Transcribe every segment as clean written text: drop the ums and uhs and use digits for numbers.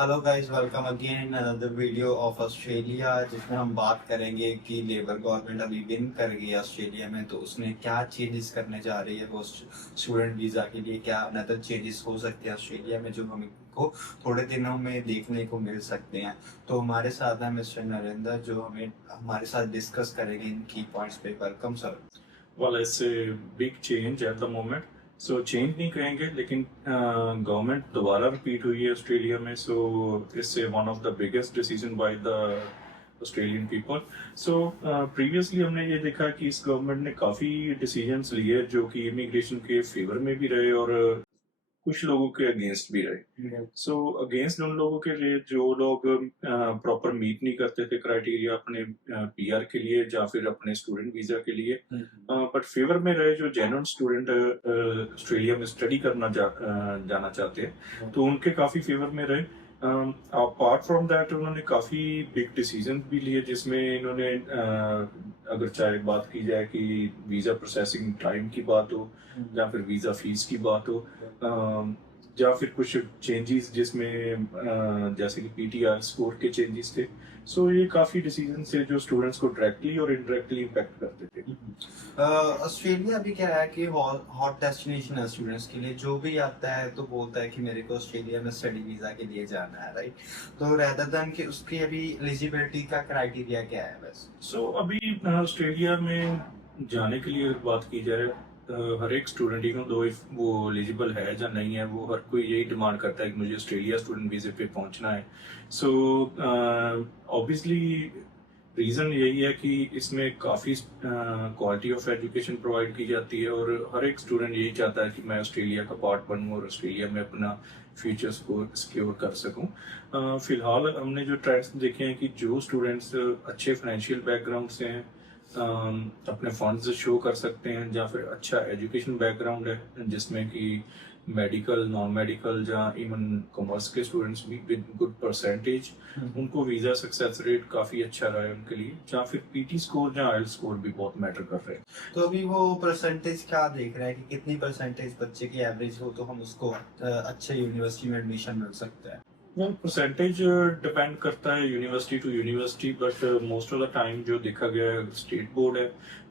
Hello guys, welcome again another video of Australia, जिसमें हम बात करेंगे कि लेबर गवर्नमेंट अभी विन कर गई है ऑस्ट्रेलिया में, तो उसमें क्या चेंजेस करने जा रही है वो स्टूडेंट वीज़ा के लिए। क्या अनदर चेंजेस हो सकते हैं ऑस्ट्रेलिया में जो हमको थोड़े दिनों में देखने को मिल सकते हैं। तो हमारे साथ है मिस्टर नरेंद्र, जो हमें हमारे साथ डिस्कस करेंगे इन की पॉइंट्स पे। Welcome sir. Well, it's a big change at the moment. So change नहीं कहेंगे लेकिन गवर्नमेंट दोबारा रिपीट हुई है ऑस्ट्रेलिया में. So it's one of the biggest decision by the Australian people. So previously हमने ये देखा कि इस गवर्नमेंट ने काफ़ी डिसीजंस लिए जो कि इमिग्रेशन के फेवर में भी रहे और कुछ लोगों के अगेंस्ट भी रहे. सो अगेंस्ट उन लोगों के लिए जो लोग प्रॉपर मीट नहीं करते थे क्राइटेरिया अपने पीआर के लिए या फिर अपने स्टूडेंट वीजा के लिए, बट फेवर में रहे जो जेन्युइन स्टूडेंट ऑस्ट्रेलिया में स्टडी करना जाना चाहते हैं, तो उनके काफी फेवर में रहे. अपार्ट फ्रॉम दैट उन्होंने काफी बिग डिसीजन भी लिए जिसमें इन्होंने अगर चाहे बात की जाए कि वीजा प्रोसेसिंग टाइम की बात हो या फिर वीजा फीस की बात हो, या फिर कुछ चेंजेस जिसमें जैसे कि पीटीआर स्कोर के चेंजेस थे. सो ये काफी डिसीजन थे जो स्टूडेंट्स को डायरेक्टली और इनडायरेक्टली इम्पैक्ट करते थे. ऑस्ट्रेलिया अभी क्या है कि हॉट डेस्टिनेशन है स्टूडेंट्स के लिए। जो भी आता है तो बोलता है कि मेरे को ऑस्ट्रेलिया में स्टडी वीजा के लिए जाना है, राइट। तो रेदर देन कि उसकी अभी एलिजिबिलिटी का क्राइटेरिया क्या है बस। सो अभी ऑस्ट्रेलिया में जाने के लिए अगर बात की जाए, हर एक स्टूडेंट इवन दो वो एलिजिबल है या नहीं है, वो हर कोई यही डिमांड करता है कि मुझे ऑस्ट्रेलिया स्टूडेंट वीजे पे पहुंचना है. सो ऑब्वियसली रीज़न यही है कि इसमें काफ़ी क्वालिटी ऑफ एजुकेशन प्रोवाइड की जाती है और हर एक स्टूडेंट यही चाहता है कि मैं ऑस्ट्रेलिया का पार्ट बनूँ और ऑस्ट्रेलिया में अपना फ्यूचर्स को सिक्योर कर सकूं. फिलहाल हमने जो ट्रेंड्स देखे हैं कि जो स्टूडेंट्स अच्छे फाइनेंशियल बैकग्राउंड से हैं, अपने फंड्स शो कर सकते हैं, या फिर अच्छा एजुकेशन बैकग्राउंड है जिसमें कि मेडिकल नॉन मेडिकल या इवन कॉमर्स के स्टूडेंट्स भी विद गुड परसेंटेज, उनको वीजा सक्सेस रेट काफी अच्छा रहा है उनके लिए, या फिर पीटी स्कोर या आइल स्कोर भी बहुत मैटर कर रहे हैं. तो अभी वो परसेंटेज क्या देख रहे हैं कि कितनी परसेंटेज बच्चे की एवरेज हो तो हम उसको अच्छे यूनिवर्सिटी में एडमिशन मिल सकता है। वेल परसेंटेज डिपेंड करता है university to university, but most of the time जो देखा गया है स्टेट बोर्ड है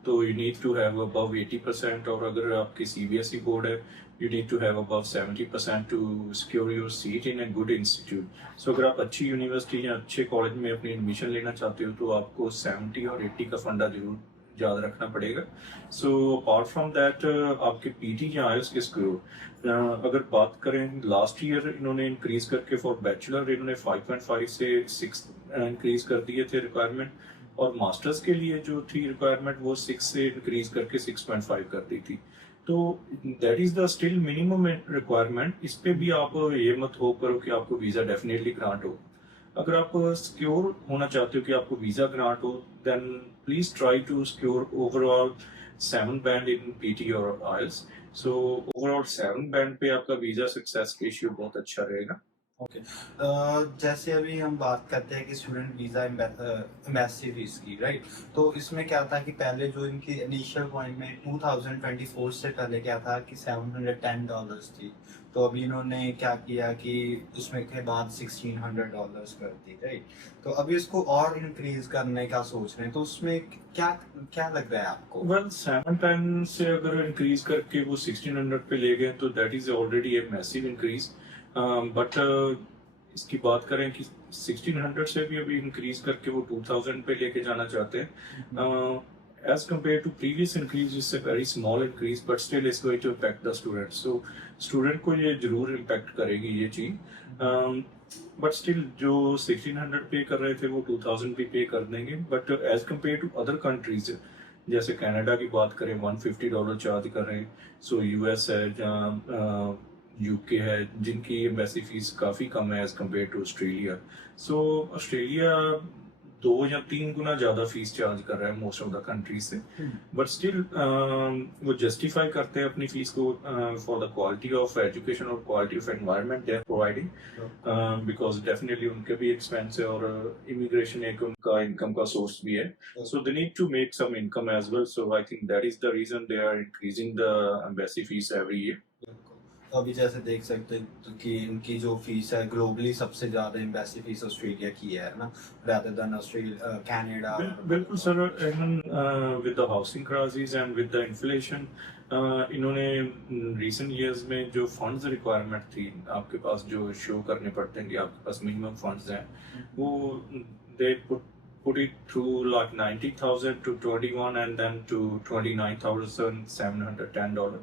तो you need to have above 80%, और अगर आपकी सीबीएसई बोर्ड है you need to have above 70% to secure your seat in a good institute. So अगर आप अच्छी यूनिवर्सिटी या अच्छे कॉलेज में अपनी एडमिशन लेना चाहते हो तो आपको 70 और 80 का फंडा जरूर याद रखना पड़ेगा. सो अपार्ट फ्रॉम दैट आपके पीटी या आईएलटीएस के स्कोर, अगर बात करें लास्ट ईयर इन्होंने इंक्रीज करके फॉर बैचलर इन्होंने 5.5 से 6 इंक्रीज कर दिए थे रिक्वायरमेंट, और मास्टर्स के लिए जो थी रिक्वायरमेंट वो 6 से इंक्रीज करके 6.5 कर दी थी. तो that is the still minimum requirement. इस पे भी आप ये मत होप करो कि आपको वीजा डेफिनेटली ग्रांट हो. अगर आप सिक्योर होना चाहते हो कि आपको वीजा ग्रांट हो, then please try to secure overall 7 band in PT और आइल्स. सो ओवरऑल 7 बैंड पे आपका वीजा सक्सेस रेशियो बहुत अच्छा रहेगा. ओके। जैसे अभी हम बात करते हैं कि स्टूडेंट वीज़ा एम्बेसी फीस की, राइट। तो इसमें क्या था कि पहले जो इनकी इनिशियल पॉइंट में 2024 से पहले क्या था कि $710 थी। तो अभी इन्होंने क्या किया कि उसमें के बाद $1600 कर दी, राइट। तो अभी इसको और इंक्रीज करने का सोच रहे हैं, तो उसमें क्या क्या लग रहा है आपको। वेल 710 से अगर इंक्रीज करके वो 1600 पे ले गए तो that is already a massive increase. But इसकी बात करें कि 1600 से भी अभी इंक्रीज करके वो 2000 पे लेके जाना चाहते हैं. As compared to previous increase, it's a very small increase, but still it's going to impact the student. So student को ये जरूर impact करेगी ये चीज. बट स्टिल जो 1600 पे कर रहे थे वो 2000 भी पे कर देंगे. But as compare to other countries जैसे कनाडा की बात करें $150 चार्ज कर रहे हैं. सो यूएस है जहाँ यूके है जिनकी एम्बेसी फीस काफ़ी कम है as compare to Australia. So Australia 2 या 3 गुना ज़्यादा फीस चार्ज कर रहा है मोस्ट ऑफ द कंट्रीज से. बट स्टिल वो जस्टिफाई करते हैं अपनी फीस को for the quality of education और quality of environment they are providing, because definitely उनके भी एक्सपेंस है और इमिग्रेशन एक उनका इनकम का सोर्स भी है. So they need to make some income as well. So I think that is the reason they are increasing the embassy fees every year. अभी जैसे देख सकते हैं तो कि इनकी जो फीस है ग्लोबली सबसे ज्यादा एम्बेसी फीस ऑस्ट्रेलिया की है ना, rather than ऑस्ट्रेलिया कनाडा। बिल्कुल sir, even with the housing crisis and with the inflation, इन्होंने रिसेंट इयर्स में जो फंड्स रिक्वायरमेंट थी आपके पास जो शो करने पड़ते हैं कि आपके पास मिनिमम फंड्स हैं, वो दे put it through like 90,000 to 21 and then to $29,710.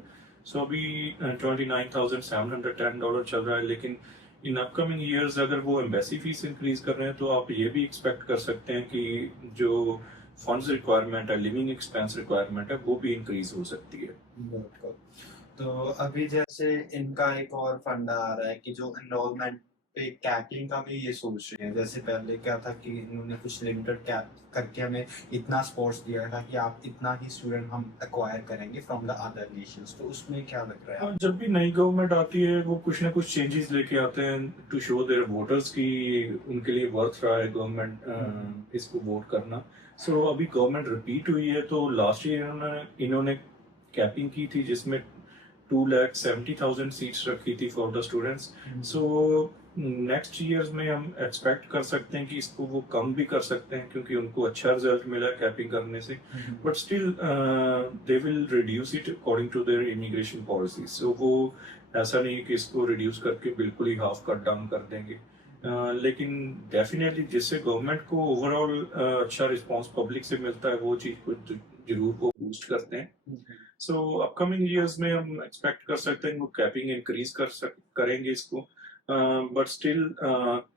So अभी $29,710 चल रहा है, लेकिन इन अपकमिंग ईयर्स अगर वो एम्बेसी फीस इंक्रीज कर रहे हैं तो आप ये भी एक्सपेक्ट कर सकते हैं कि जो फंड्स रिक्वायरमेंट है, लिविंग एक्सपेंस रिक्वायरमेंट है, वो भी इंक्रीज हो सकती है। बिल्कुल। तो अभी जैसे इनका एक और फंड आ रहा है कि जो एनरोलमेंट पे कैपिंग का भी ये सोच रहे हैं। जैसे पहले क्या था कि इन्होंने कुछ लिमिटेड कैप करके हमें इतना स्पोर्ट्स दिया था कि आप इतना ही स्टूडेंट हम एक्वायर करेंगे फ्रॉम द अदर नेशंस, तो उसमें क्या लग रहा है? जब भी नई गवर्नमेंट आती है वो कुछ ना कुछ चेंजेस लेके आते हैं टू शो देयर वोटर्स की उनके लिए वर्थ रहा है गवर्नमेंट इसको वोट करना। सो अभी गवर्नमेंट रिपीट हुई है, तो लास्ट ईयर इन्होंने कैपिंग की थी जिसमें 2,70,000 सीट्स रखी थी for the students. So next years में हम एक्सपेक्ट कर सकते हैं कि इसको वो कम भी कर सकते हैं क्योंकि उनको अच्छा रिजल्ट मिला कैपिंग करने से, but still they will reduce it according to their immigration policy. So वो ऐसा नहीं है कि इसको रिड्यूस करके बिल्कुल ही हाफ कट डाउन कर देंगे, लेकिन डेफिनेटली जिससे गवर्नमेंट को ओवरऑल अच्छा रिस्पांस पब्लिक से मिलता है वो चीज को जरूर वो बूस्ट करते हैं। सो अपकमिंग ईयर्स में हम एक्सपेक्ट कर सकते हैं वो कैपिंग इंक्रीज करेंगे इसको, but still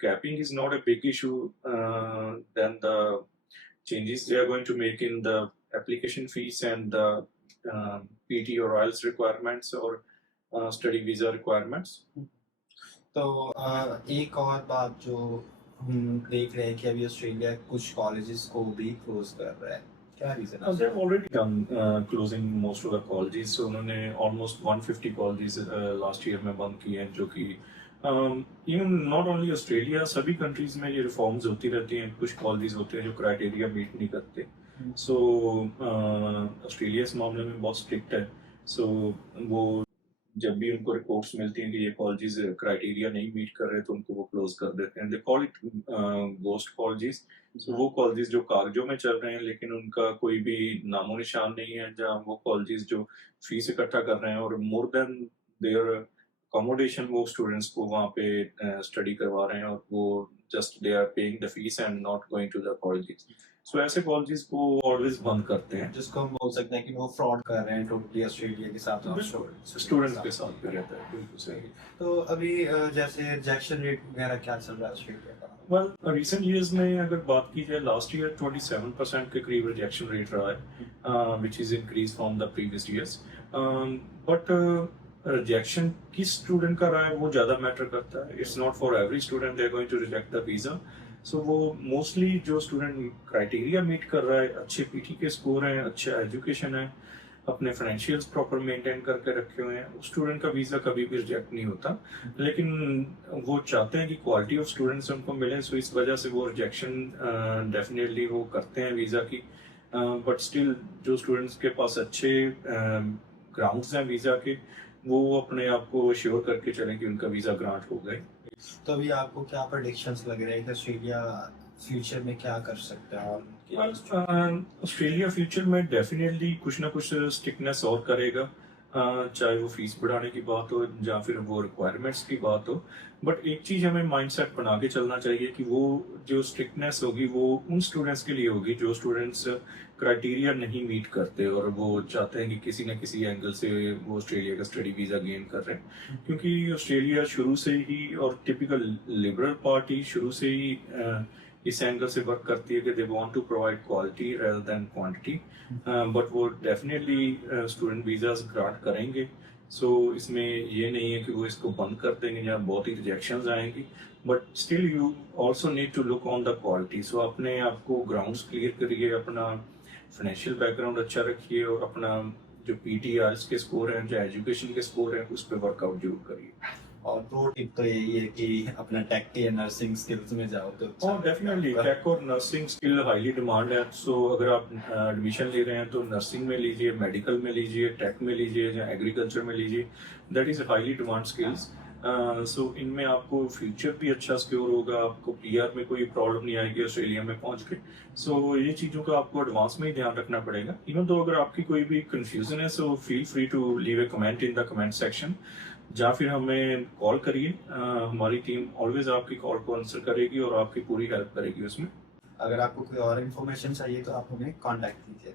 capping is not a big issue than the changes they are going to make in the application fees and the PT or IELTS requirements or study visa requirements. तो एक और बात जो हम देख रहे हैं कि अभी ऑस्ट्रेलिया कुछ कॉलेजेस को भी क्लोज कर रहा है, क्या रीजन है? They've already done closing most of the colleges, so उन्होंने almost 150 colleges last year में बंद किए हैं, जो कि इवन नॉट ओनली ऑस्ट्रेलिया, सभी कंट्रीज में ये रिफॉर्म्स होती रहती हैं। कुछ कॉलेजेस होते हैं जो क्राइटेरिया मीट नहीं करते, सो ऑस्ट्रेलिया इस मामले में बहुत स्ट्रिक्ट है। सो वो जब भी उनको रिपोर्ट्स मिलती हैं कि ये कॉलेजेस क्राइटेरिया नहीं मीट कर रहे तो उनको वो क्लोज कर देते हैं। They call it ghost colleges. So वो कॉलेजेस जो कागजों में चल रहे हैं लेकिन उनका कोई भी नामो निशान नहीं है, जहाँ वो कॉलेजेस जो फीस इकट्ठा कर रहे हैं और मोर देन देयर अकोमोडेशन वो स्टूडेंट्स को वहाँ पे स्टडी करवा रहे हैं और वो just they are paying the fees and not going to the colleges. So ऐसे कॉलेजेस को ऑलवेज बंद करते हैं, जिसको हम बोल सकते हैं कि वो फ्रॉड कर रहे हैं टोटली ऑस्ट्रेलिया के साथ और स्टूडेंट्स के साथ भी रहता है। बिल्कुल सही। तो अभी जैसे रिजेक्शन रेट वगैरह क्या चल रहा है ऑस्ट्रेलिया का? वेल, रिसेंट ईयर्स में अगर बात की जाए, लास्ट ईयर 27% के करीब रिजेक्शन रेट रहा है, which is increase from the previous years. But rejection किस स्टूडेंट का रहा है वो ज्यादा मैटर करता है। It's not for every student they are going to reject the visa. So वो मोस्टली जो स्टूडेंट क्राइटेरिया मीट कर रहा है, अच्छे पीटी के स्कोर हैं, अच्छा एजुकेशन है, अपने फाइनेंशियल्स प्रॉपर मेंटेन करके रखे हुए हैं, उस स्टूडेंट का वीजा कभी भी रिजेक्ट नहीं होता। लेकिन वो चाहते हैं कि क्वालिटी ऑफ स्टूडेंट्स उनको मिले, सो इस वजह से वो रिजेक्शन डेफिनेटली वो करते हैं वीजा की। बट स्टिल जो स्टूडेंट्स के पास अच्छे ग्राउंड्स हैं वीजा के, वो अपने आप को श्योर करके चलें कि उनका वीजा ग्रांट हो गए। तो अभी आपको क्या प्रेडिक्शंस लग रहे हैं कि ऑस्ट्रेलिया फ्यूचर में क्या कर सकता है? और ऑस्ट्रेलिया फ्यूचर में डेफिनेटली कुछ ना कुछ स्ट्रिक्टनेस और करेगा, चाहे वो फीस बढ़ाने की बात हो या फिर वो रिक्वायरमेंट्स की बात हो। बट एक चीज हमें माइंडसेट बना के चलना चाहिए कि वो जो स्ट्रिक्टनेस होगी वो उन स्टूडेंट्स के लिए होगी जो स्टूडेंट्स क्राइटेरिया नहीं मीट करते और वो चाहते हैं कि किसी न किसी एंगल से वो ऑस्ट्रेलिया का स्टडी वीजा गेन कर रहे हैं। क्योंकि ऑस्ट्रेलिया शुरू से ही, और टिपिकल लिबरल पार्टी शुरू से ही इस एंगल से वर्क करती है कि they want to provide quality rather than quantity, but वो डेफिनेटली स्टूडेंट वीजास ग्रांट करेंगे। सो इसमें ये नहीं है कि वो इसको बंद कर देंगे या बहुत ही रिजेक्शंस आएंगी, but still you also need to look on the quality. So अपने आप को ग्राउंड्स क्लियर करिए, अपना फाइनेंशियल बैकग्राउंड अच्छा रखिए और अपना जो पीटी आईएलटीएस के स्कोर हैं, जो एजुकेशन के स्कोर हैं, उस पर वर्कआउट जरूर करिए। और प्रो टिप तो यही है कि अपना टेक या नर्सिंग स्किल्स में जाओ तो अच्छा और डेफिनेटली रहेगा। टेक और नर्सिंग स्किल हाईली डिमांड है, सो अगर आप एडमिशन ले रहे हैं तो नर्सिंग में लीजिए, मेडिकल में लीजिए, टेक में लीजिए या एग्रीकल्चर में लीजिए, that is highly demand skills. So इनमें आपको फ्यूचर भी अच्छा सिक्योर होगा, आपको पीआर में कोई प्रॉब्लम नहीं आएगी ऑस्ट्रेलिया में पहुंच के। सो ये चीज़ों का आपको एडवांस में ही ध्यान रखना पड़ेगा। इवन तो अगर आपकी कोई भी कंफ्यूजन है so feel free to leave a comment in the comment section, या फिर हमें कॉल करिए। हमारी टीम ऑलवेज आपकी कॉल को आंसर करेगी और आपकी पूरी हेल्प करेगी उसमें। अगर आपको कोई और इन्फॉर्मेशन चाहिए तो आप हमें कांटेक्ट कीजिए।